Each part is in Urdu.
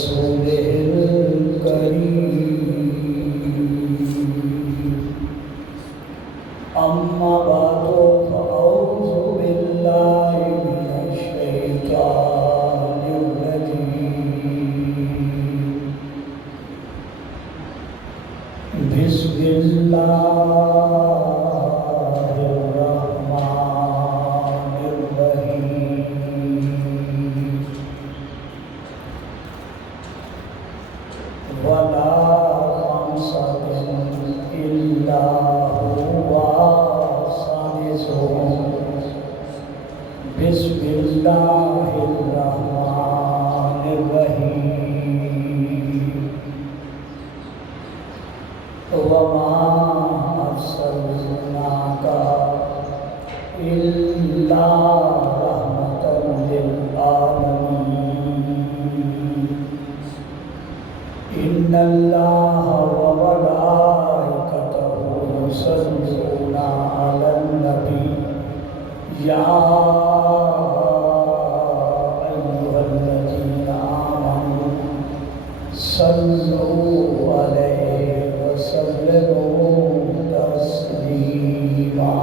رسوله الكريم أما بعد فأعوذ بالله من الشيطان الرجيم بسم الله الرحمن الرحيم ولا خمسة إلا هو سادسهم بسم الله الرحمن الرحيم وما أرسلناك إلا رحمة للعالمين إن الله وملائكته يصلون على النبي يا أيها الذين آمنوا صلوا عليه وسلموا تسليما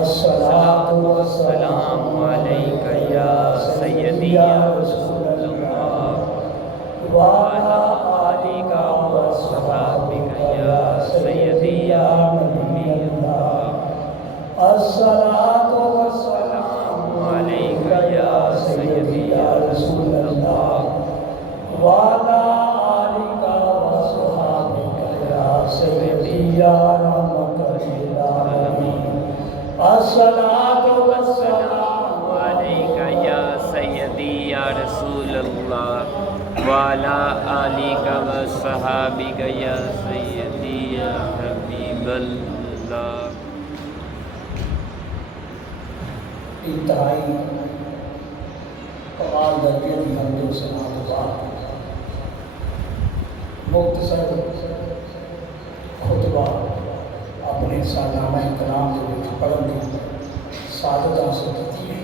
الصلاة والسلام عليك يا سيدي يا رسول الله وعلى آلك وصحبك يا سيدي يا نبي الله الصلاة والسلام عليك يا سيدي يا رسول الله وعلى آلك وصحبك يا سيدي يا رحمة للعالمين الصلاة والسلام عليك يا سيدي يا رسول الله وعلى آلك وصحبك يا سيدي يا حبيب الله انتہائی کمال درجے کی حمد و ثنا کے بعد مختصر خطبہ اپنے سالانہ کلام کے وچ پڑھن کی سعادت حاصل کی ہے۔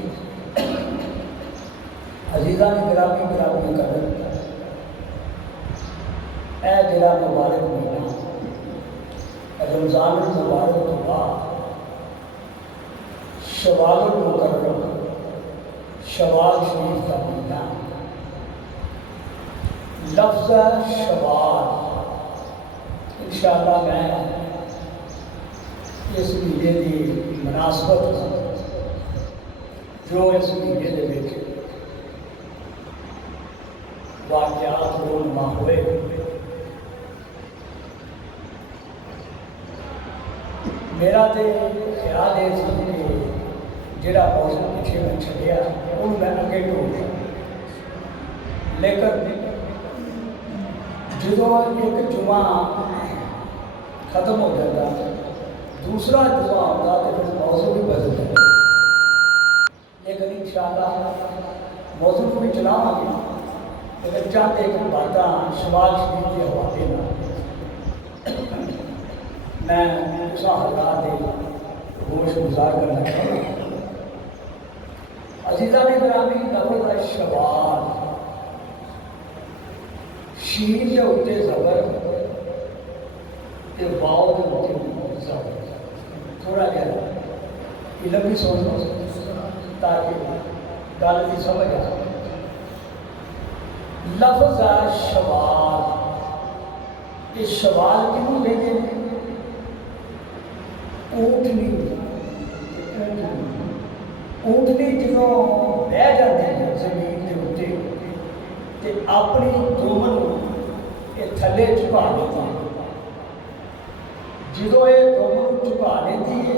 عزیزان گرامی گرامی کرن اے جڑا مبارک مہینہ رمضان المبارک تو بعد شوال المکرم شوال شریف کا مہینہ لفظ شوال انشاءاللہ میں اس مہینے کی مناسبت جو اس مہینے کے وچ واقعات رونما ہوئے میرا تے خیال ہے کہ جڑا موضوع پیچھے میں چھڑیا ان میں اگے ٹوٹ گیا، لیکن جدو ایک جمعہ ختم ہو جاتا دوسرا جمعہ ہوتا تو پھر موضوع بھی بدل جاتا، لیکن انشاءاللہ موضوع کو بھی چلاواں گے لیکن چاہتے کہ باتاں شمال شریف کے حوالے نہ میں دوسرا حضرات کے گوش گزار کرنا چاہتا ہوں۔ عزیزان گرامی لفظ شوال شین کے اتے زبر تے واو کے اتے زبر تھوڑا جہا علم بھی سوچ لو تاکہ گل کی سمجھ آ جائے۔ لفظ شوال یہ شوال کیوں لیتے ہیں؟ اونٹنی جدوں بہ جاتی ہے زمین کے اتنے تے اپنی دومن یہ تھلے چکا دیتی ہے، جدوں یہ دومن چکا دیتی ہے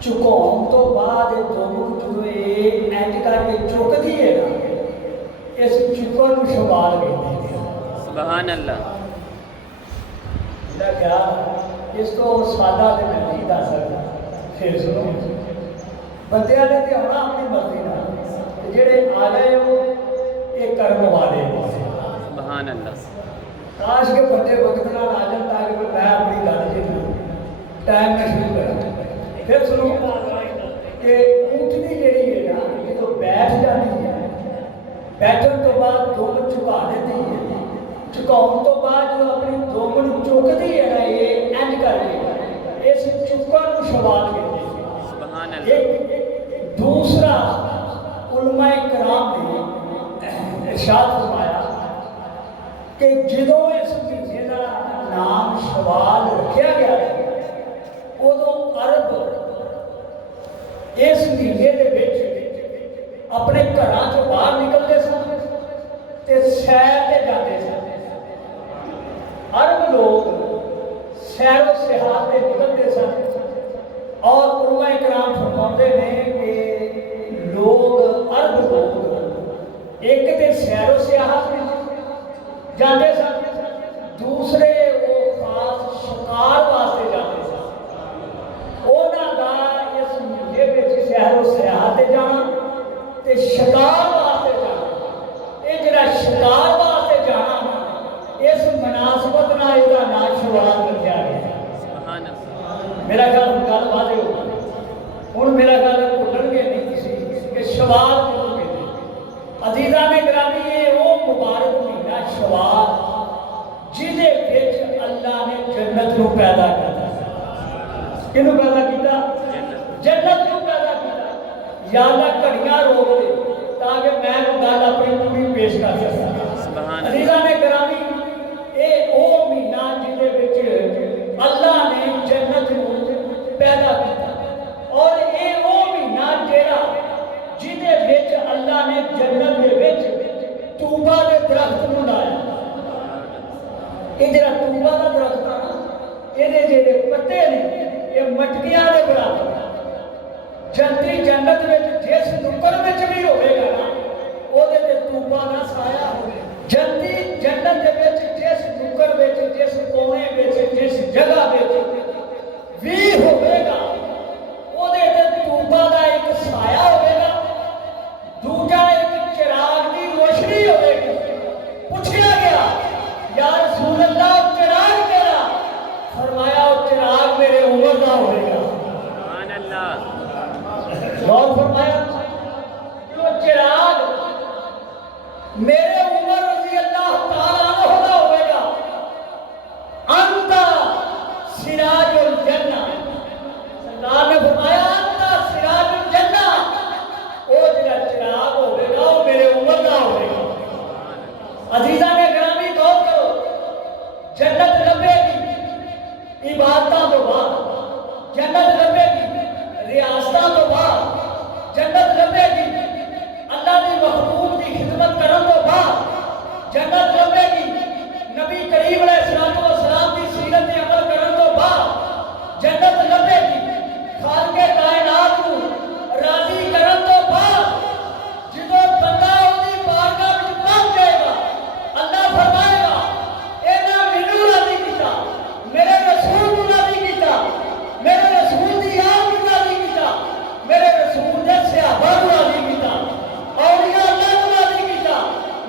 چکاؤن تو بعد یہ دومن جدوں یہ اینج کر کے چکتی ہے نا اس چکن شمال کہتے ہیں۔ سبحان اللہ۔ میرا خیال اس کو سادہ تے میں نہیں دس سکتا، پھر سنو بندیاں نے تے ہونا اپنی مرضی نال جڑے آ گئے وہ یہ کرم والے سبحان اللہ۔ کاش کے بندے وقت نال آ جان تاکہ میں اپنی گل جی ٹائم میں شروع کروں۔ پھر سنو کہ اونٹنی جڑی ہے نا یہ تو بیٹھ جاتی ہے، بیٹھن ایک دوسرا علماء کرام نے ارشاد فرمایا کہ جدوں اس مہینے کا نام شوال رکھا گیا ادو عرب اس مہینے کے وچ اپنے گھراں چوں باہر نکلتے سن تے سیر تے جاتے سن۔ عرب لوگ سیر و سیاحت تے نکلتے سن اور علماء کرام فرماتے ہیں کہ لوگ عرب لوگ ایک تے سیر و سیاحت میں جاتے سن، دوسرے وہ خاص شکار واسطے جاتے سن۔ انہاں دا اس مہینے وچ سیر و سیاحت جانا تے شکار واسطے جانا، یہ جڑا شکار واسطے جانا اس مناسبت نال یہ نام شوال رکھا گیا۔ میرا خیال گل واضح ہو ہوں، میرا خیال بھولن گے نہیں کسی کہ شوال کیوں کہتے۔ عزیزان گرامی یہ وہ مبارک مہینہ شوال جہدے وچ اللہ نے جنت نو پیدا کیا۔ کنوں پیدا کیتا؟ جنت نو پیدا کیتا۔ یا اللہ گھڑیاں روک دے تاکہ میں گل اپنی پوری پیش کر سکاں۔ عزیزان گرامی یہ وہ مہینہ جہدے وچ اللہ نے جنت نو پیدا کیا، اور یہ وہ مہینہ جہاں جہدے وچ اللہ نے جنت دے وچ توبہ دے درخت نو لایا۔ یہ جڑا توبہ دا درخت ہے نا، یہ جڑے پتے نے یہ مٹکیاں دے برابر۔ جنتی جنت وچ جس نکڑ وچ بھی ہوئے گا نا وہ تے توبہ دا سایہ ہوئے۔ جنتی جنت دے وچ جس نکڑ وچ جس کونے وچ جس جگہ وچ بھی ہوئے گا وہ تے توبہ دا ایک سایہ ہوئے گا، دوجا ایک چراغ دی روشنی ہوئے گی۔ پوچھا گیا یا رسول اللہ چراغ کیڑا؟ فرمایا وہ چراغ میرے عمر دا ہوئے گا۔ سبحان اللہ۔ غور فرمایا وہ چراغ میرے عمر رضی اللہ تعالیٰ عنہ دا ہوئے گا۔ انت سراج الجنہ، اللہ نے فرمایا انت سراج الجنہ، وہ جڑا چراغ ہوئے گا وہ میرے عمر دا ہوئے گا۔ عزیزان گرامی غور کرو، جنت لبے گی عبادتاں تو بعد، جنت لبے گی ریاستاں تو بعد، جنت لبے گی اللہ کی محبوب کی خدمت کرن تو بعد، جنت لبے گی نبی کریم علیہ السلام کی سیرت عمل کرن تو بعد، جنت لبے گی خالق کائنات کو راضی کرن تو بعد۔ جدوں بندہ اودی بارگاہ وچ پہنچ جائے گا اللہ فرمائے گا اینا مینوں راضی کیتا، میرے رسول کو راضی کیتا، میرے رسول دی یاد کو راضی کیتا، میرے رسول دے صحابہ کو راضی کیتا، اولیاء اللہ کو راضی کیتا۔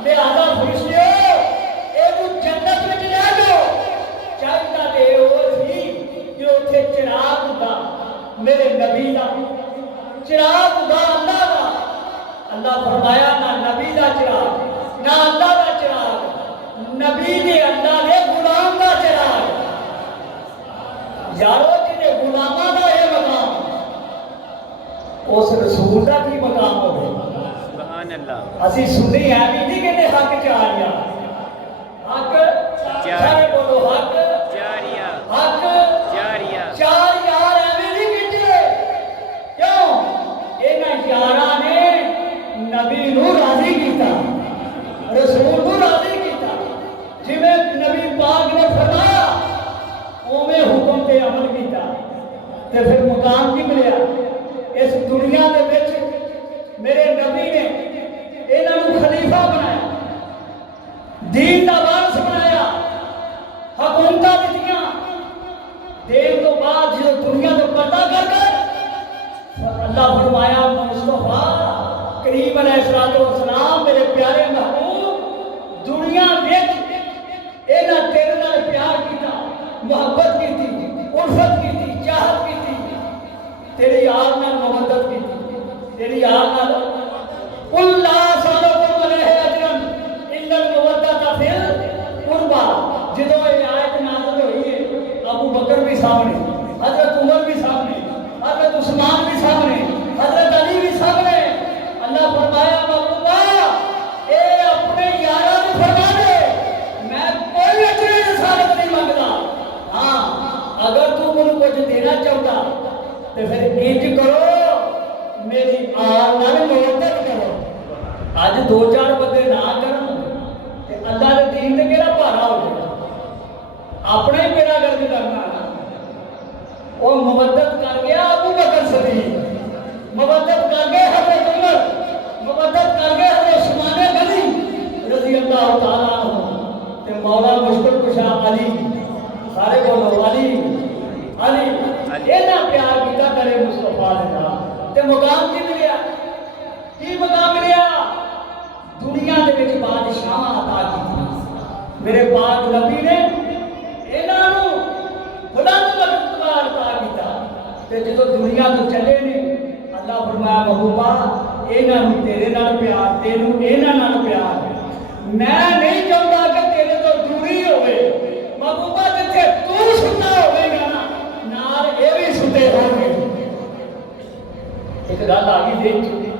لہذا فرشتیو اے کو جنت وچ لے جاؤ۔ چاہیے تے او سی کہ اوتھے چراغ ہوندا میرے نبی دا، چراغ ہوندا اللہ دا۔ اللہ فرمایا نہ نبی دا چراغ نہ اللہ دا چراغ، نبی دے اللہ دے غلام دا چراغ۔ یارو جنہیں غلاماں دا یہ مقام اس رسول دا کی مقام ہوگا؟ سبحان اللہ۔ اسی سنی ہے بھی نہیں کہتے حق چاریا، حق سارے بولو حق چاریا، حق چاریا، چار یار ایویں نہیں کیتے۔ کیوں؟ انہاں یاراں نے نبی نو راضی کیتا، رسول کو راضی کیتا، جویں نبی پاک نے فرمایا اوویں حکم تے عمل کیتا، تے پھر مقام کی ملیا اس دنیا دے وچ۔ میرے نبی نے انہاں نو خلیفہ بنایا، دین دا وارث بنایا، حکومتاں دتیاں، دین تو بعد جو دنیا تو پردہ کر کے اللہ فرمایا مصطفیٰ کریم علیہ السلام میرے پیارے محبوب دنیا وچ انہاں تیرے نال پیار کیتا، محبت کیتی، الفت کیتی، چاہت کیتی، تیری یار نال محبت کیتی، تیری یار نال قل لا اسألکم علیہ اجرا الا المودۃ فی القربى۔ جدوں یہ آیت نازل ہوئی ہے ابو بکر بھی سامنے، حضرت عمر بھی سامنے، حضرت عثمان بھی سامنے، اپنا ہی بیڑا گرد کرنا نا وہ مبدت کر گیا ابو بکر صدیق مبدت کر گئے حضرت عمر مبدت کر گئے حضرت عثمان غنی رضی اللہ تعالیٰ عنہ تے مولا مشکل کشا علی سارے بولو علی علی اینا پیار کیتا کرے مصطفیٰ نے کہا تے مقام کی ملیا کی مقام ملیا دنیا دے وچ بادشاہ عطا کیتی میرے پاک نبی نے انہاں نو بلند مرتبہ عطا کیتا تے جدوں دنیا تو چلے نے اللہ فرمایا محبوبا انہاں نو تیرے نال پیار تینوں انہاں نال پیار میں نہیں چاہتا کہ تیرے تو دوری ہوئے محبوبا جتھے تو ستا ہوئے گا نا نال اے بھی ستے ہوں گے ایک گل آ گئی دین چ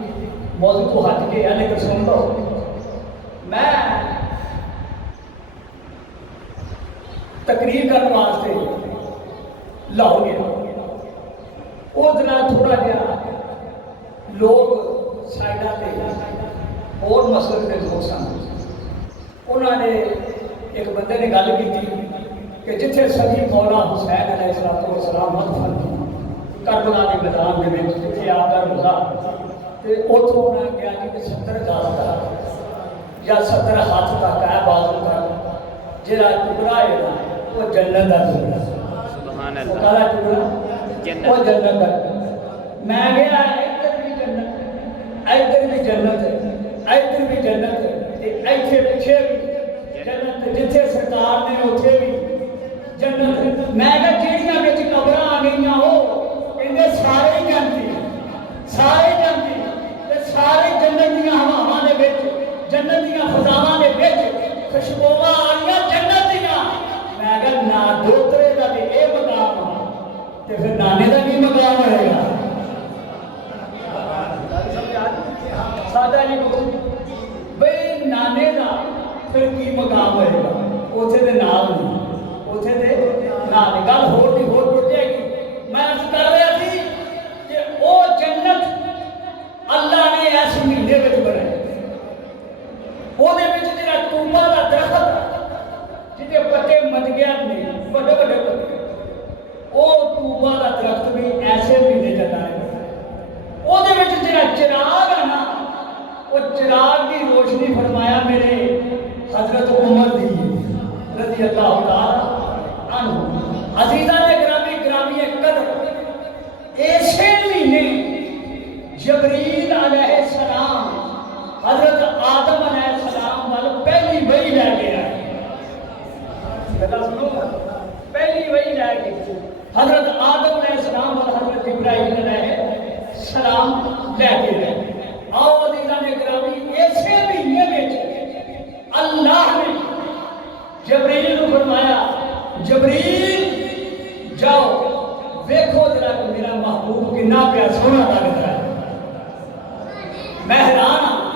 موضوع کو ہٹ کے ہے لیکن سن لو میں تقریر کرنے واسطے لاہور گیا وہ دن تھوڑا جہا لوگ سائڈا پہ اور مسئلے کے لوگ سن انہوں نے ایک بندے نے گل کی کہ جتنے سبھی مولا حسین علیہ السلام مدفن کربلا کے میدان میں جتنے آپ کا روزہ تو اتوں انہوں نے کہا کہ 70 گز تک یا 70 ہاتھ تک ہے بازو تک جہاں ٹکڑا ہے نا وہ جنت کا ٹکڑا ٹکڑا وہ جنت کا میں گیا ادھر بھی جنت ادھر بھی جنت ادھر بھی جنت ایتھے پیچھے بھی جنت جتھے سرکار نے اتھے بھی جنت میں کہ جہڑیاں وچ قبراں آ گئیاں ہو کہندے سارے ہی جنتی سارے جنتی تے سارے جنت دیاں ہواواں دے وچ جنت دیاں فضاواں دے وچ خوشبوواں آ رہیاں جنت دیاں میں کہ نا دوترے دا تے اے مقام تے پھر نانے دا کی مقام رہے گا سادہ نہیں کو بھئی نانے دا پھر کی مقام رہے گا اوتھے دے نال نہیں اوتھے دے نال گل ہور دی ہور ٹوٹے گی میں عرض کر رہا تھی کہ او جنت اللہ نے ایس مہینے وچ بنائی او دے وچ جڑا ٹوبا دا درخت جتے پتے مچ گیا نے بڑے بڑے پتے او ٹوبا دا درخت بھی ایسے مہینے چلا ہے او دے وچ جڑا چراغ ہے نا وہ چراغ کی روشنی فرمایا میرے حضرت عمر دی رضی اللہ تعالی عنہ عزیزان گرامی گرامی قدر ایسے مہینے جبریل علیہ السلام حضرت آدم علیہ السلام وال پہلی وحی لے کے آئے گلا سنو پہلی وحی لے کے حضرت آدم علیہ السلام وال حضرت ابراہیم علیہ السلام لے کے آئے آؤ عزیزان گرامی ایسے مہینے وچ اللہ نے جبریل کو فرمایا جبریل جاؤ دیکھو ذرا کہ میرا محبوب کتنا پیارا سونا لگتا ہے میں حیران ہوں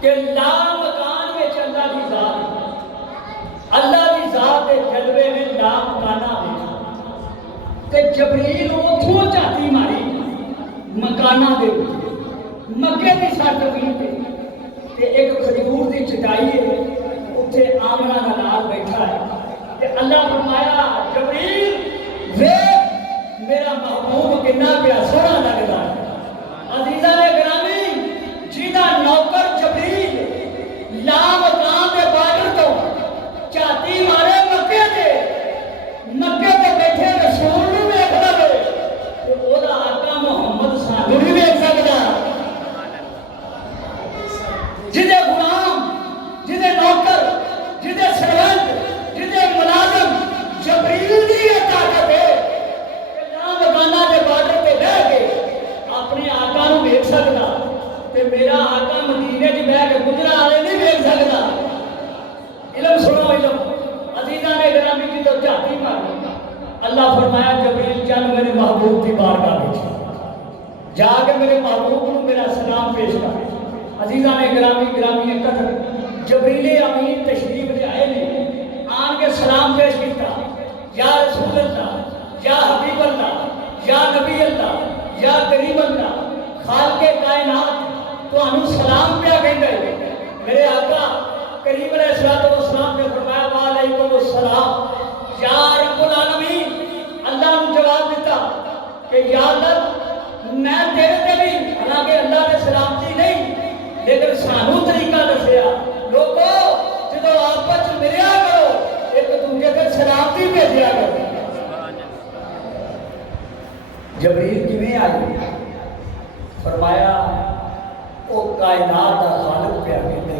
کہ لا مکان میں اللہ کی ذات اللہ کی ذات کے جلوے میں لا مکانہ میں تے جبریل اتھوں چاہتی ماری مکانہ دے مکے کی سٹ تے ایک کھجور کی چٹائی ہے اتنے آمنا کا نال بیٹھا ہے کہ اللہ فرمایا جبریل دیکھ میرا محبوب کتنا پیارا سونا لگتا ہے عزیزان گرامی جینا نوکر جبریل لا مقام کے بارڈر تو چاہتی مارے مکے تے بیٹھے رسول نو ویکھ لے تے او دا آقا محمد سانو نہیں ویکھ سکدا جدے غلام جدے نوکر جدے سرونت جدے ملازم جبریل دی طاقت ہے کہ لا مکانہ کے بارڈر تے بیٹھ کے اپنے آقا نو ویکھ سکدا تے میرا آقا مدینے وچ بیٹھ کے گجرا والے نہیں ویکھ سکدا علم سنو علم عزیزان گرامی کی تو چاہتی مار اللہ فرمایا جبریل چل میرے محبوب کی بارگاہ وچ جا کے میرے محبوب کو میرا سلام پیش کر عزیزان گرامی گرامی قدر جبریل امین تشریف لائے نے آن کے سلام پیش کیتا یا رسول اللہ یا حبیب اللہ یا نبی اللہ یا کریم اللہ خالق کائنات تو انہوں سلام پیا کہندے میرے آقا کریم علیہ السلام نے فرمایا وعلیکم السلام شانتی بھیجیا کرو. جبریل کیویں آئی؟ فرمایا وہ کائنات کا خالق پیا کہتے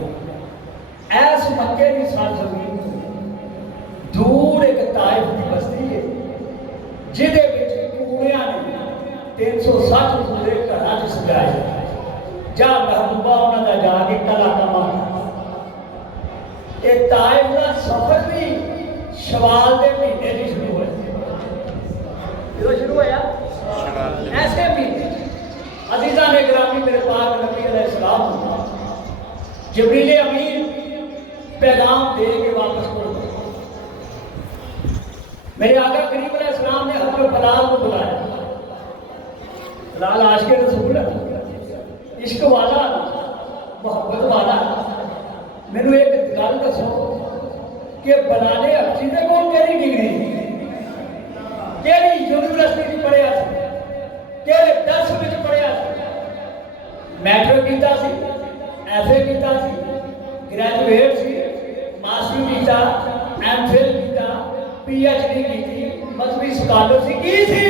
ایس مکے کی سرزمین دور ایک طائف کی بستی ہے جہدے کوڑیاں نے 360 کوڑے گھراں چ سجائے جا محبوبہ انہاں دا جا کے کلا کما. یہ طائف کا سفر بھی شوال کے مہینے سے شروع ہوا. کدو شروع ہوا؟ ایسے مہینے. عزیزاں نے گرامی میرے پاک نبی علیہ السلام جبریل امین پیغام دے کے واپس کر دیا. میرے آقا کریم علیہ السلام نے حضرت بلال کو بلایا. بلال عاشق رسول عشق والا محبت والا. مینوں ایک گل دسو کہ بلال حبشی دے کول کیڑی ڈگری کیڑی یونیورسٹی پڑھیا سی کیڑے درس وچ پڑھیا سی؟ میٹرک کیتا سی, ایف اے کیتا سی, گریجویٹ سی, ماسٹر کیتا, ایم فل کیتا, پی ایچ ڈی کی, مذہبی اسکالر سی, کی سی؟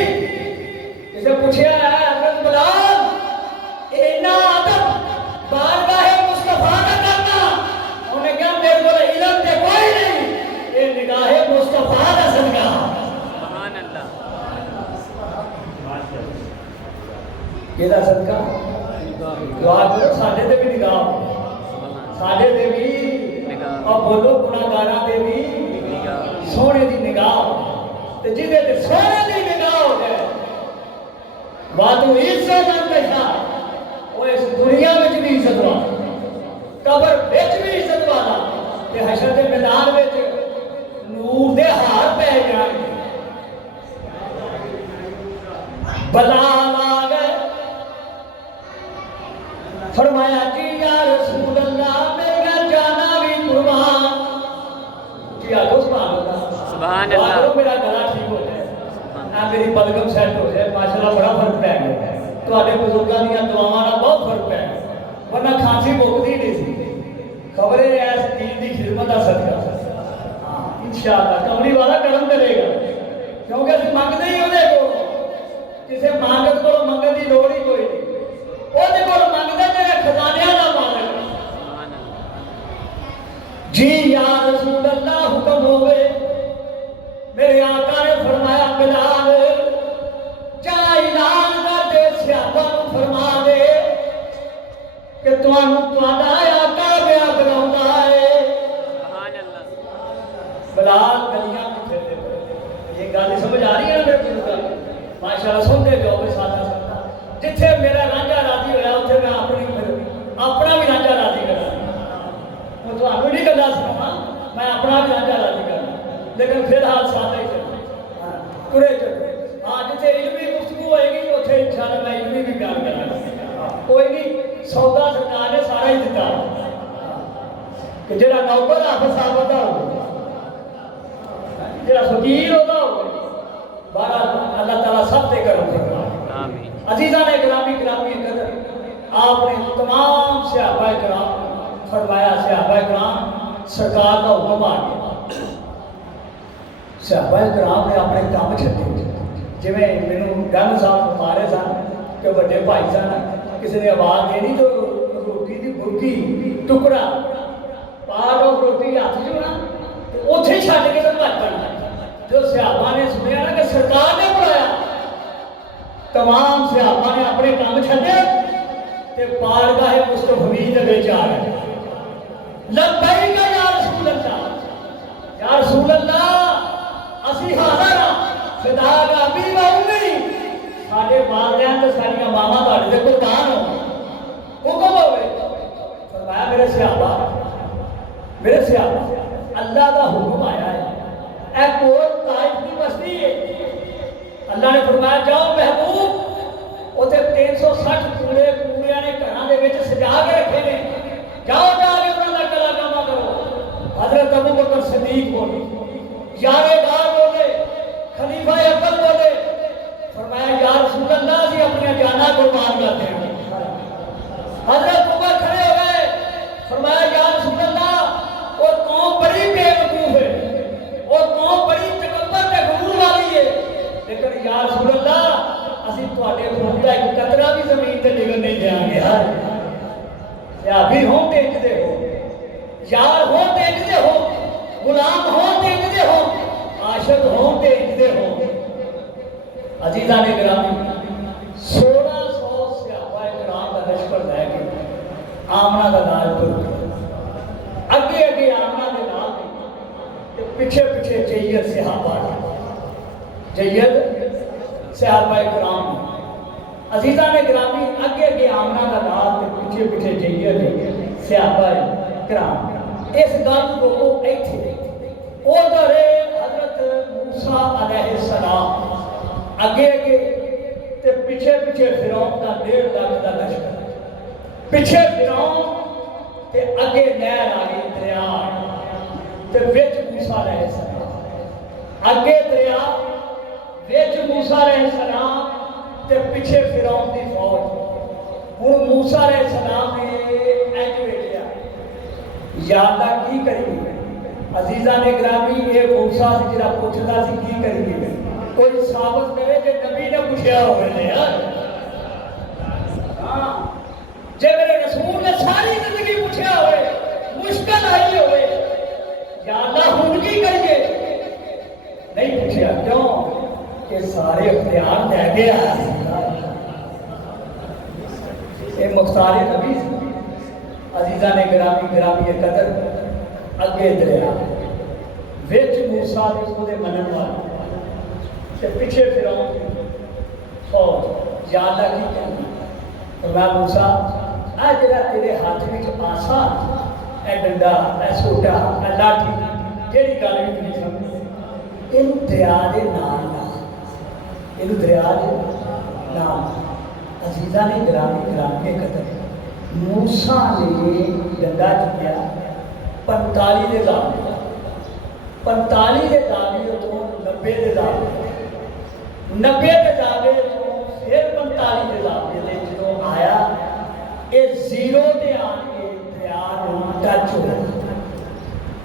اسے پوچھا ہے حضرت بلال اینا ادب بارگاہ مصطفیٰ کا کرنا؟ انہیں کہا میرے کو علم تے کوئی نہیں, یہ نگاہ مصطفیٰ کا صدقہ. سبحان اللہ. یہ صدقہ دعا کرو ساڈے تے بھی نگاہ, ساڈے تے بھی اور بولو گناہگاراں تے بھی سونے دی نگاہ. تے جہدے تے سونے دی نگاہ ہو جائے واتو عزت اندیشا وہ اس دنیا وچ بھی عزت والا, قبر وچ بھی عزت والا, تے حشر دے میدان وچ نور دے ہار پہ جان. بلال آ گئے, فرمایا جی یا رسول اللہ میرا جانا بھی قربان. جی آگو سبحان اللہ. سبحان اللہ. میرا گلا ٹھیک ہو جائے, میری بلغم سیٹ ہو جائے. ماشاءاللہ بڑا فرق پہ گیا. تواڈے بزرگاں دیاں دعاواں نال بہت فرق پہ گیا, ورنہ کھانسی مکدی نہیں سی. خبر ہے ایس دین دی خدمت دا صدقہ. ہاں انشاءاللہ کملی والا کرم کرے گا, کیونکہ اسی منگدے ہی اودے کول, کسے مانگت کول منگن دی لوڑ ہی کوئی نہیں. اودے کول منگدا جڑا خزانیاں دا مالک. جی یا رسول اللہ حکم ہوئے. میرے آقا نے فرمایا بلال جا اعلان کر دے, صحابہ کو فرما دے کہ تانوں تہاڈا آقا بیاہ بلاوندا ہے. سبحان اللہ. بلال گلیاں میں پھرتے پئے. یہ گل سمجھ آ رہی ہے نا میرے بزرگاں؟ ماشاءاللہ سنتے جاؤ میں سادہ سادہ. جتھے میرا رانجھا راضی ہویا اتھے میں اپنا بھی رانجھا راضی کرا. میں تانوں نہیں گلاں سناواں, میں اپنا بھی رانجھا راضی کرنا, لیکن فی الحال سادہ ہی چلے ترے چلے. ہاں جتھے علمی گفتگو ہوئے گی اتنے انشاءاللہ میں علمی بھی بیان کرنا. کوئی نہیں, سودا سرکار نے سارا ہی دیتا کہ جڑا نوکر حافظ صاحب دا ہو, جڑا فقیر ہوتا ہو, بہرحال اللہ تعالیٰ سب تے کرم فرمائے. عزیزاں نے گرامی قدر آپ نے تمام صحابہ کرام فرمایا. صحابہ کرام سرکار کا حکم آ گیا. صحابہ کرام نے اپنے کام چھڈے. جویں مینوں گن صاحب بتا رہے سن کہ بڑے بھائی سن, کسی نے آواز دینی تو روٹی کی برکی ٹکڑا پا لو روٹی ہاتھ جو نا اتنے چھڈ کے تو بھج پڑنا. جو صحابہ نے سنیا نا کہ سرکار نے بلایا, تمام صحابہ نے اپنے کام چھڈے تے بارگاہ مصطفی دے وچ آ گئے. لبیک یا رسول اللہ, یا رسول اللہ اسی حاضر ہاں, فداک ابی و امی, ساڈے والدین تے ساڈیاں ماواں تہاڈے تے قربان ہو. حکم ہوئے. فرمایا میرے صحابہ اللہ دا حکم آیا ہے, اے کول طائف کی بستی ہے. اللہ نے فرمایا جاؤ محبوب, اتنے 360 کوڑے کوڑیاں نے گھراں دے وچ سجا کے رکھے نے, جاؤ جا کے انہاں دا کلا کما کرو. حضرت ابو بکر صدیق بولے, یارے بار بولے, خلیفہ اول بولے. فرمایا یا رسول اللہ اسی اپنی جاناں قربان کرتے ہیں. حضرت عمر کھڑے ہو گئے. فرمایا یا رسول اللہ وہ قوم بڑی بے وقوف ہے, وہ قوم بڑی یا رسول اللہ اسی تواڈے خون دا ایک قطرہ بھی زمین تے ڈگن نہیں دیاں گے یار صحابی ہوں تے انج دے ہو یار ہوں تے انج دے ہو غلام ہوں تے انج دے ہو عاشق ہوں تے انج دے ہو عزیزان گرامی 1600 صحابہ کرام کا لشکر لے کے آمنہ دا نال پر اگے اگے آمنہ دے نال پیچھے پیچھے جید صحابہ جید صحابہ کرام عزیزان گرامی اگے اگے آمنہ دا نال پیچھے پیچھے جید صحابہ کرام اس گل کو ایتھے ادھر حضرت موسیٰ علیہ السلام اگے اگے تے پیچھے پیچھے فرعون کا 1.5 لاکھ کا لشکر پیچھے فرعون تے اگے نہر آ گئی دریا تے وچ موسیٰ علیہ السلام اگے دریا وچ موسیٰ علیہ السلام تے پیچھے فرعون دی فوج ہن موسیٰ علیہ السلام نے انج ویکھیا یا اللہ کی کریے عزیزان گرامی یہ موسیٰ سے جڑا پوچھدا سی کی کریے کوئی ثابت کرے کہ نبی نے پوچھا ہوئے ہاں جے میرے رسول نے ساری زندگی پوچھا ہوئے مشکل آئی ہوئے یا اللہ ہن کی کریے نہیں پوچھا کیوں کہ سارے اختیار لے گیا یہ مختار نبی عزیزان گرامی گرامی قدر اگے دریا وچ موسیٰ دے منن والا تے پیچھے فرعون فوج یا اللہ کی کہنی فرمایا موسیٰ آ جڑا تیرے ہاتھ وچ آسا اے ڈنڈا اے سوٹا اے لاٹھی جیڑی گل وی نہیں سمجھ اینو دریا دے نال لا اینو دریا دے نال عزیزان گرامی گرامی قدر موسیٰ نے ڈنڈا چکیا 45 دے دعوے 45 دے دعوے تو 90 دے دعوے 90 دے دعوے تو پھر 45 دے دعوے دے جدوں آیا یہ زیرو دے آن کے دریا نو ٹچ ہوا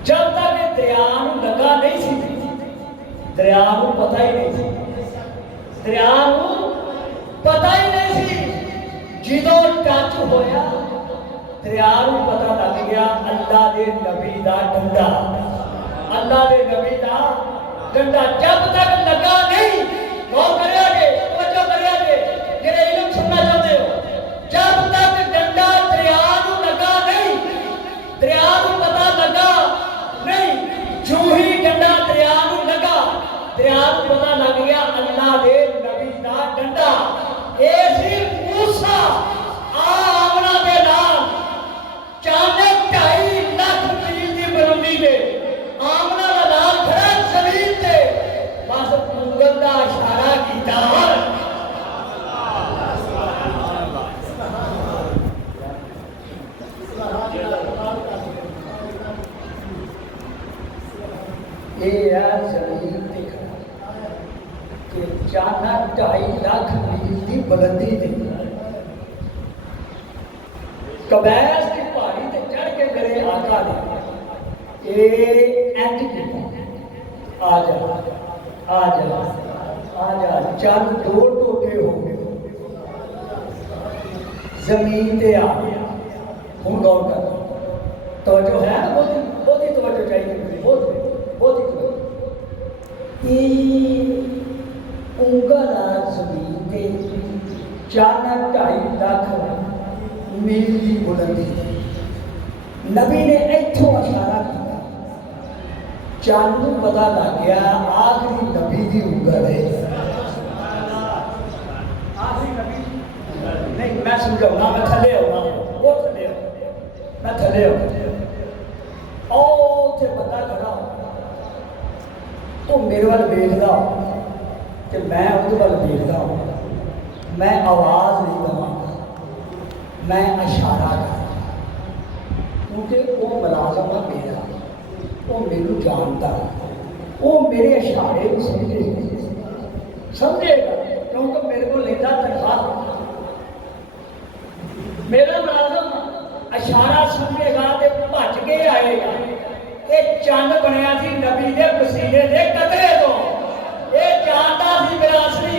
جب تک یہ دریا نو لگا نہیں سی دریا نو پتہ ہی نہیں سی دریا نو پتہ ہی نہیں سی جدوں ٹچ ہویا دریا نو پتہ لگ گیا اللہ دے نبی دا ڈنڈا اللہ دے نبی دا ڈنڈا جب تک لگا نہیں غور کریا گے توجہ کریا گے جڑے علم سننا چاہتے ہو جب تک ڈنڈا دریا نو لگا نہیں دریا نو پتہ لگا نہیں جو ہی ڈنڈا دریا نو لگا دریا نو پتہ لگ گیا اللہ دے نبی دا ڈنڈا اے سی موسیٰ آمنہ دے نال 2.5 لاکھ میل دی بلندی تے آمنہ دا نال کھڑا زمین تے بس انگل دا اشارہ کیتا یہ ہے زمین تے کھڑا کہ 2.5 لاکھ میل دی بلندی تے کبیس کی پہاڑی تے چڑھ کے میرے آقا نے اے اینج کیتا آ جا آ جا آ جا چند 2 ٹوٹے ہو گئے زمین تے آ گیا ہوں غور کر توجہ ہے نا بہت ہی توجہ چاہیے بہت ہی توجہ انگل زمین تے 2.5 لاکھ میل دی بلندی نبی نے ایتھوں اشارہ کیا چانوں پتہ لگ گیا آخری نبی دی انگل ہے آخری نبی نہیں میں سمجھاؤں میں تھلے ہونا وہ تھلے ہو میں تھلے ہو او تے پتہ کھڑا تو میرے وال ویکھدا کہ میں اودے وال ویکھدا ہوں میں آواز نہیں دواں میں اشارہ کروں کیونکہ وہ ملازمہ میرا وہ میرے جانتا وہ میرے اشارے کو سمجھے گا کیونکہ میرے کو لیتا تنخواہ میرا ملازم اشارہ سمجھے گا تے بھج کے آئے گا یہ چند بنیا سی نبی دے پسینے دے قطرے تو یہ جانتا سی میرا اصلی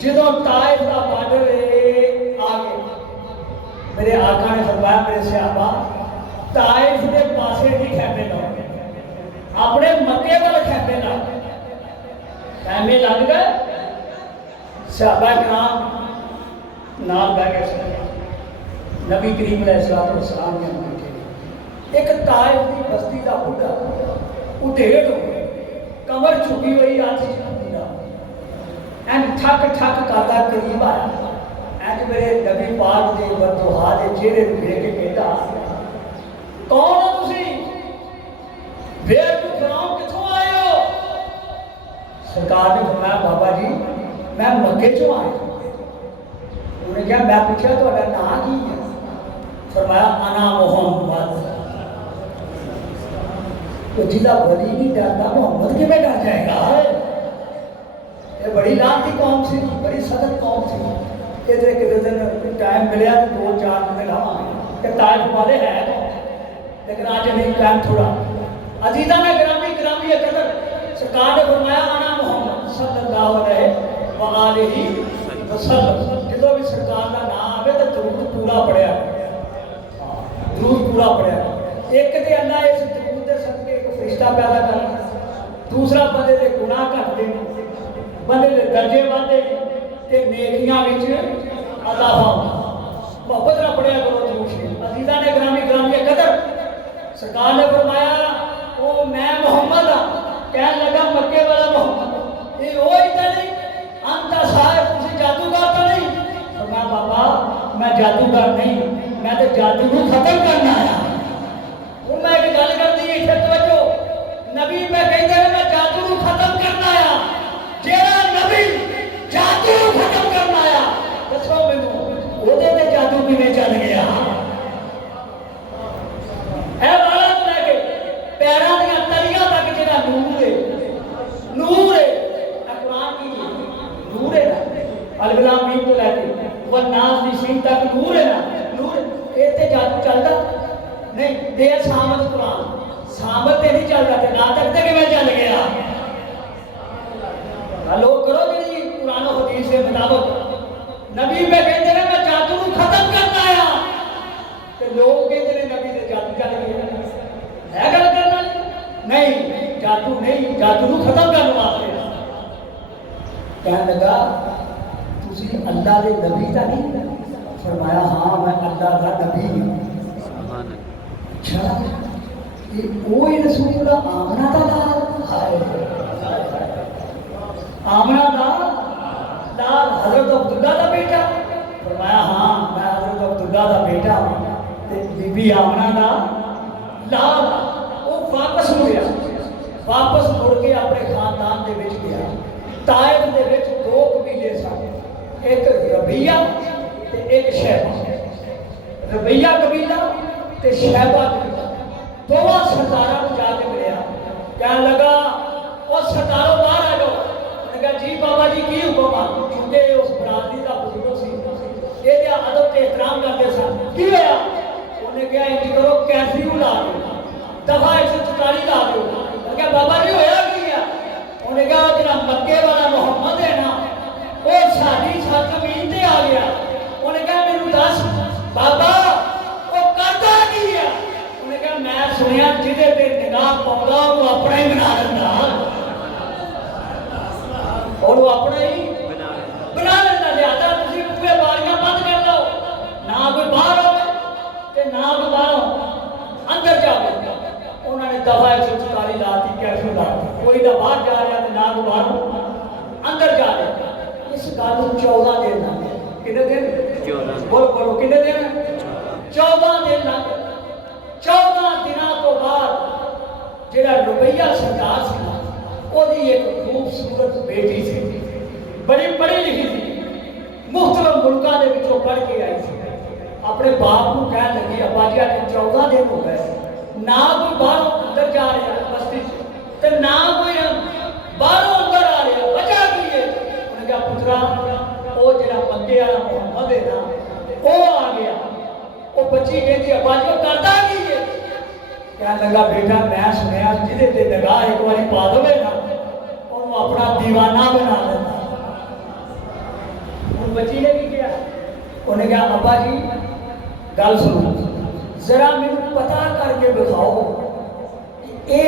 جدو طائف کا بارڈر آ گیا میرے آقا نے فرمایا میرے صحابہ طائف کے پاسے نہیں خیمے لاؤ اپنے مکے وال خیمے لاؤ خیمے لگ گئے صحابہ کرام نام بہ گئے نبی کریم علیہ السلام نے بیٹھے ایک طائف کی بستی کا بڑھا ادھیڑ ہو گئے کمر چھپی ہوئی آج اینڈ ٹھک ٹھک کرتا قریب آیا اینڈ میرے نبی پاک دے بددعا دے چہرے نوں ویکھ کے کہتا کون ہو تسی ویئر ٹو فرام کتھوں آئے ہو سرکار نے فرمایا بابا جی میں مکے چوں آیا انہوں نے کہا میں پوچھا تہاڈا نام کی ہے فرمایا انا محمد تو جدا ولی نہیں ڈرتا محمد کیویں ڈر جائے گا یہ بڑی لانتی قوم سی بڑی سخت قوم سی ادھر کسی دن ٹائم ملیا تو 2-4 دن رہا کہ طائف والے ہے لیکن آج نہیں ٹائم تھوڑا عزیزہ میں گرامی قدر سرکار نے فرمایا انا محمد صلی اللہ علیہ وآلہ وسلم جدو بھی سرکار کا نام آئے تو درود پورا پڑھیا درود پورا پڑھیا ایک تے اللہ اس درود دے صدقے ایک فرشتہ پیدا کرنا دوسرا بندے دے گناہ کٹ دینا بندے دے درجے بندے تے نیکیاں وچ اضافہ محبت نہ پڑھیا کرو درود عزیزاں نے گرامی قدر سرکار نے فرمایا او میں محمد ہاں کہنے لگا مکے والا محمد یہ وہی تے نہیں انت صاحب تسی جادوگر تو نہیں فرمایا بابا میں جادوگر نہیں میں تے جادو کو ختم کرنا آیا ہوں میں ایک گل کر دی اتنے توجہ نبی میں کہتے ہیں میں جادو کو ختم کرنا آیا جیڑا نبی جادو کو ختم کرنا آیا دسو مینوں وہ دے جادو کیویں چل گیا اے والا لے کے پیراں دی تلیاں تک جڑا نور ہے قرآن کی نور ہے الف لام میم تو لے کے والناس دی سین تک نور ہے نا نور تے جادو چلدا نہیں دے سامت قرآن سامت تے نہیں چلدا تے نا تک تے کیویں چل گیا لوگ کرو جی قرآن و حدیث کے مطابق نبی میں کہتے ہیں میں جادو کو ختم کرنا آیا تے لوگ کہتے ہیں نبی دے جادو چل گیا ہے گل کرنا نہیں جادو نہیں جادو کو ختم کرنے واسطے کہنے لگا تسی اللہ دے نبی تا نہیں فرمایا ہاں میں اللہ کا نبی ہوں اچھا یہ وہی رسول اللہ آمنہ دا لال ہائے آمنہ دا لال حضرت عبداللہ دا بیٹا فرمایا ہاں میں حضرت عبداللہ دا بیٹا ہوں بی بی آمنہ دا لال وہ واپس ہو گیا واپس مڑ کے اپنے خاندان دے وچ گیا طائف دے وچ 2 قبیلے سن ایک ربیہ تے ایک شیبہ ربیہ قبیلہ تے شیبہ قبیلہ دونوں سرداراں کو جا کے ملیا کہنے لگا اور سرداروں باہر آ جاؤ انہوں نے کہا جی بابا جی کی حکم آ کیونکہ اس برادری کا بزرگ سی یہ ادب تے احترام کرتے سن کی ہوا انہوں نے کہا انج کرو کیسیو لا دو دفعہ 144 لا دو انہوں نے کہا بابا جی ہویا کی ہے انہوں نے کہا جنہاں مکے والا محمد ہے نا وہ ساری سرزمین تے آ گیا انہوں نے کہا میرے دس بابا وہ کرتا کی ہے انہوں نے کہا میں سنیا جہے تے نگاہ پاؤں وہ اپنا ہی بنا لینا اور وہ اپنا ہی بنا لینا لہٰذا تسی پورے باریاں بند کر لو نہ کوئی باہر ہو تے نہ کوئی باہر ہو اندر جاؤ انہوں نے دفعہ 144 لا دی کیسے لا دی کوئی نہ باہر جا رہا تے نہ کوئی باہر ہو اندر جا رہا اس گل 14 دن لگ کنے دن بولو کنے دن 14 دن لگ 14 دنوں تو بعد جڑا ربیہ سردار سی وہ ایک خوبصورت بیٹی سی بڑی پڑھی لکھی تھی مختلف ملکوں کے وچوں پڑھ کے آئی سی اپنے باپ کو کہنے لگی ابا جی آج 14 دن ہو گئے نہ کوئی باہر اندر جا رہا بستی تے نہ کوئی باہر اندر آ رہا وجہ کی ہے انہوں نے کہا پترا وہ جڑا مکے والا محمد ہے نا وہ آ گیا وہ بچی کہتی ابا جی وہ کرتا کی ہے کہنے لگا بیٹا میں سنیا جہے تے نگاہ ایک باری پا دے نا انہوں اپنا دیوانہ بنا لینا ਬੱਚੀ ਨੇ ਕੀ ਕਿਹਾ? ਉਹਨੇ ਕਿਹਾ ਅੱਬਾ ਜੀ ਗੱਲ ਸੁਣੋ, ਜ਼ਰਾ ਮੈਨੂੰ ਪਤਾ ਕਰਕੇ ਦਿਖਾਓ ਕਿ ਇਹ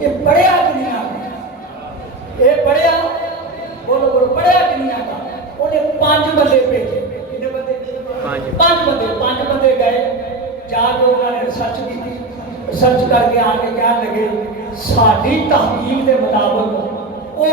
ਇਹ ਪੜ੍ਹਿਆ ਕਿੰਨੀਆਂ? ਇਹ ਪੜ੍ਹਿਆ, ਬੋਲੋ ਬੋਲੋ, ਪੜ੍ਹਿਆ ਕਿੰਨੀਆਂ ਦਾ? ਉਹਨੇ 5 ਬੰਦੇ ਭੇਜੇ। ਕਿੰਨੇ ਬੰਦੇ? 5 ਬੰਦੇ ਗਏ, ਜਾ ਕੇ ਉਹਨਾਂ ਨੇ ਰਿਸਰਚ ਕੀਤੀ, ਰਿਸਰਚ ਕਰਕੇ ਆ ਕੇ ਕਹਿਣ ਲੱਗੇ ਸਾਡੀ ਤਹਕੀਕ ਦੇ ਮੁਤਾਬਕ ਉਹ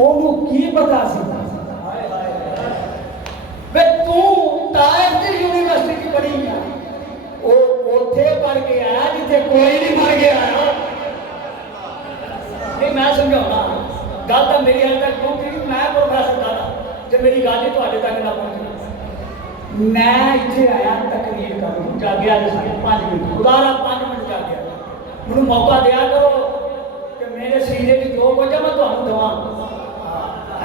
ਉਹਨੂੰ ਕੀ ਪਤਾ ਸੀ? ਵੇ ਤੂੰ ਤਾਇਫ ਦੀ ਯੂਨੀਵਰਸਿਟੀ ਚ ਪੜ੍ਹੀ ਆ, ਉਹ ਉੱਥੇ ਪੜ੍ਹ ਕੇ ਆਇਆ ਜਿੱਥੇ ਕੋਈ ਨਹੀਂ ਪੜ੍ਹ ਕੇ ਆਇਆ। ਨਹੀਂ ਮੈਂ ਸਮਝਾਉਣਾ ਗੱਲ ਤਾਂ ਮੇਰੀ ਹਾਲੇ ਤੱਕ ਕਿਉਂਕਿ ਮੈਂ ਪ੍ਰੋਫੈਸਰ ਦਾ, ਜੇ ਮੇਰੀ ਗੱਲ ਹੀ ਤੁਹਾਡੇ ਤੱਕ ਨਾ ਪਹੁੰਚੀ। ਮੈਂ ਇੱਥੇ ਆਇਆ ਤਕਰੀਰ ਕਰਨ, ਜਾਗਿਆ ਜੇ 5 ਮਿੰਟ, ਖੁਦਾਰਾ 5 ਮਿੰਟ ਜਾਗਿਆ। ਮੈਨੂੰ ਮੌਕਾ ਦਿਆ ਕਰੋ ਕਿ ਮੇਰੇ ਸਰੀਰ ਵਿੱਚ ਜੋ ਕੁਝ ਮੈਂ ਤੁਹਾਨੂੰ ਦੇਵਾਂ।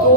2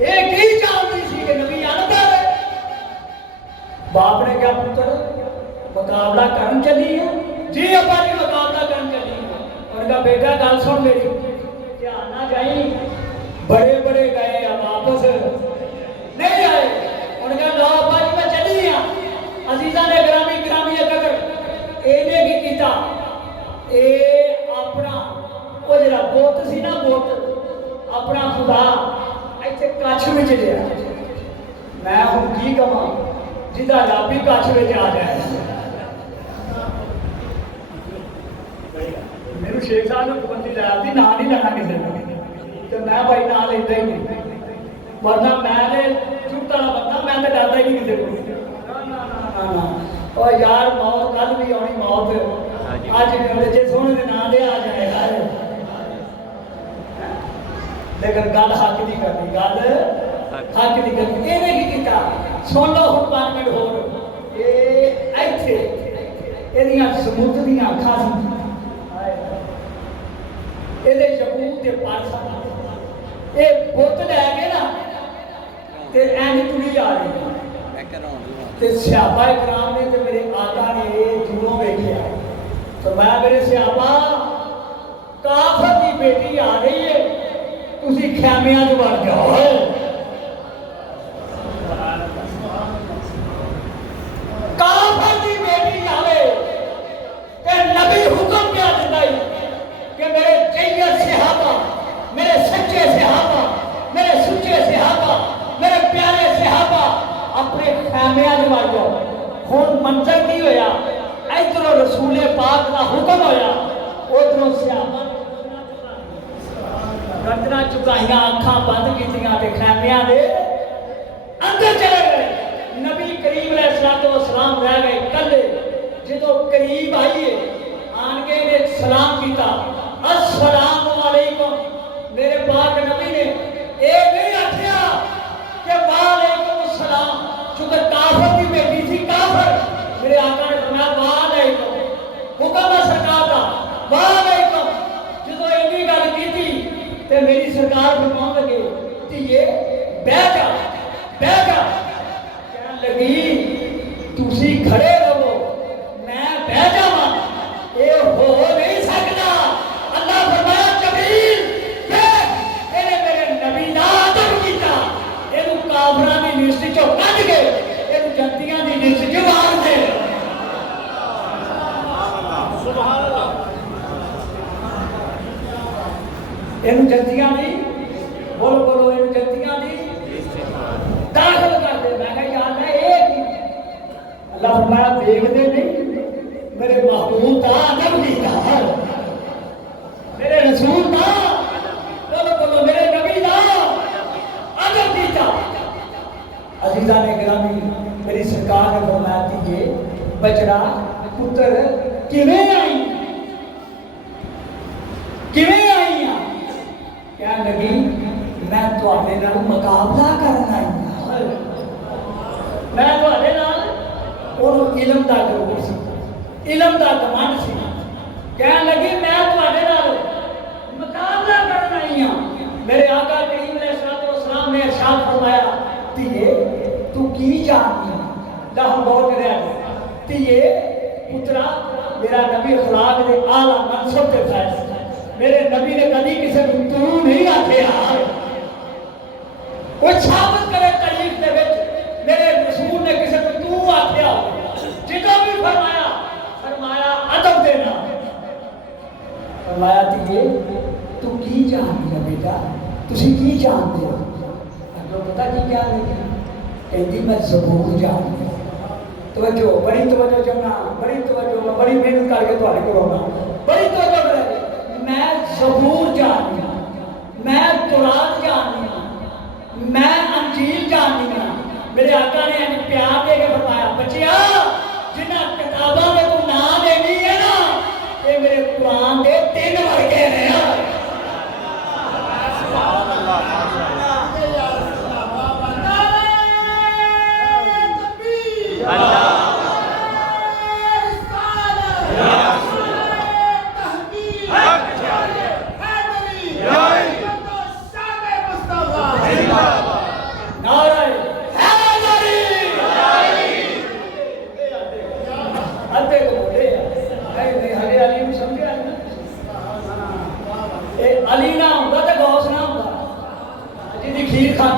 یہ کی چاہتی سی کہ نبی آتا ہے؟ باپ نے کیا پتر مقابلہ کرن چلی ہے؟ جی ابا جی مقابلہ کرن چلی ہے۔ ان کا بیٹا گل سن میری، دھیان نہ جائیں، بڑے بڑے گئے اب واپس نہیں آئے۔ ان کا لو ابا جی میں چلی ہوں۔ عزیزاں نے گرامی گرامی قدر اینے کی کیتا، اے اپنا وہ جڑا بت سی نا، بت اپنا خدا ایتھے کچھ وچ لیا۔ میں ہوں کی کہاں جدا رب ہی کچھ وچ آ جائے۔ میرے شیخ صاحب نے پابندی لا دی نہ نہیں لینا کسی کو، تو میں بھائی نہ لینا ہی نہیں، ورنہ میں نے چپ والا بندہ، میں تو ڈرتا ہی نہیں کسی کو۔ اور یار موت کل بھی آنی، موت اج بھی جی سونے کے نام دے آ جائے گا، لیکن گل حق نہیں کرنی، گل حق نہیں کرنی۔ یہ نہیں کیتا، سن لو ہوں 5 منٹ ہور، یہ ایتھے یہ سمت دیا اکھاں سی، یہ یقوت کے پاس یہ بت لے کے نا اینج تڑی آ رہی، سیابا کرام نے تو میرے آقا نے یہ دوروں ویکھیا، تو میں میرے سیابا کافر کی بیٹی آ رہی ہے، تسی خیمیاں چ بڑھ جاؤ۔ کافر کی بیٹی آئے کہ نبی حکم کیا دیتا ہے کہ میرے جیت صحابہ، میرے سچے صحابہ، میرے سچے صحابہ، میرے پیارے صحابہ اپنے خیمیاں چ بڑھ جاؤ۔ ہوں منظر کی ہویا، ادھر رسول پاک کا حکم ہویا، ادھر صحابہ گردناں چکائیاں، اکھاں بند کیتیاں تے خیمیاں دے اندر چلے گئے۔ نبی کریم علیہ الصلوۃ والسلام رہ گئے کلے۔ جدو قریب آئیے آن کے نے سلام کیتا، السلام علیکم۔ میرے پاک نبی نے اے نہیں آکھیا کہ وعلیکم السلام، چونکہ کافر کی بیٹی تھی، کافر۔ میرے آقا نے فرمایا وعلیکم، حکم ہے سرکار دا، وعلیکم۔ جدو اینی گل کیتی تے میری سرکار فرمان لگے دھیے بیٹھ جا، بیٹھ جا۔ کہنے لگی تسی کھڑے رہو، میں بیٹھ جاواں، اے ہو نہیں سکتا۔ اللہ فرمایا جبریل دیکھ، اے میرے نبی دا ادب کیتا، اینو کافراں دی لسٹ چوں کڈ کے اینو جنتیاں دی لسٹ چ وار دے۔ سبحان اللہ۔ اینو جنتیاں دی بولو بولو، اینو جنتیاں دی داخل کر دے۔ میں کہا یار میں اے کی، اللہ فرمایا دیکھ دے نہیں، میرے محبوب دا ادب کیتا، میرے رسول دا بولو بولو، میرے نبی دا ادب کیتا۔ عزیزاں نے گرامی، میری سرکار نے فرمایا دیجئے بچڑا پتر کیویں آئی، کیویں آئی ہیں؟ کہنے لگی میں تواڈے نال مقابلہ کرنا آئی ہوں۔ میں تواڈے نال، اونوں علم دا غرور سی، علم دا گھمنڈ سی، کہنے لگی میں تواڈے نال مقابلہ کرنا آئی ہوں۔ میرے آقا کریم علیہ الصلوۃ والسلام نے ارشاد فرمایا دھیے تو کی جانتی ہے؟ لہو غور کرے دھیے پترا، میرا نبی اخلاق دے اعلیٰ منصب تے فائز، میرے نبی نے کبھی کسی کو تو نہیں آکھیا۔ کوئی ثابت کرے تاریخ دے وچ میرے رسول نے کسی کو تو آکھیا، جدوں بھی فرمایا فرمایا ادب دینا، فرمایا دیے تو کی جانتی ہے بیٹا، تسی کی جانتے ہو؟ اگلوں پتہ کی کیا لگی؟ کہتی میں زبور جانتی ہوں۔ توجہ، بڑی توجہ جمنا، بڑی توجہ، میں بڑی محنت کر کے تھوڑے کو ہونا، بڑی توجہ کرے۔ میں زبور جانتی ہوں، میں تورات جانتی ہوں، میں انجیل جانتی ہوں۔ میرے آقا نے ہمیں پیار دے کے فرمایا بچیا جنہ کتاباں میں تو نام لینی ہے نا، یہ میرے قرآن دے 3 ورگے ہیں۔